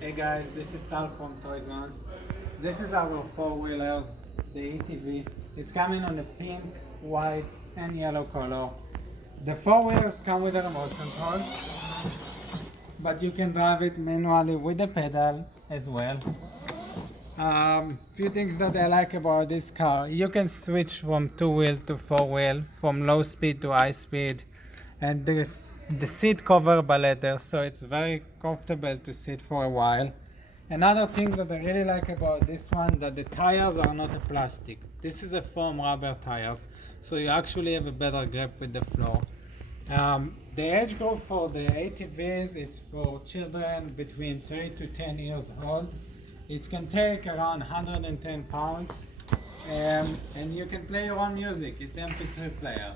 Hey guys, this is Tal from Toyzone. This is our four-wheelers, the ATV. It's coming on the pink, white, and yellow color. The four-wheelers come with a remote control, but you can drive it manually with the pedal as well. Few things that I like about this car: you can switch from two-wheel to four-wheel, from low speed to high speed, and the seat cover by leather, so it's very comfortable to sit for a while. Another thing that I really like about this one, that the tires are not a plastic. This is a foam rubber tires, so you actually have a better grip with the floor. The age group for the ATVs, it's for children between 3 to 10 years old. It can take around 110 pounds, and you can play your own music. It's MP3 player.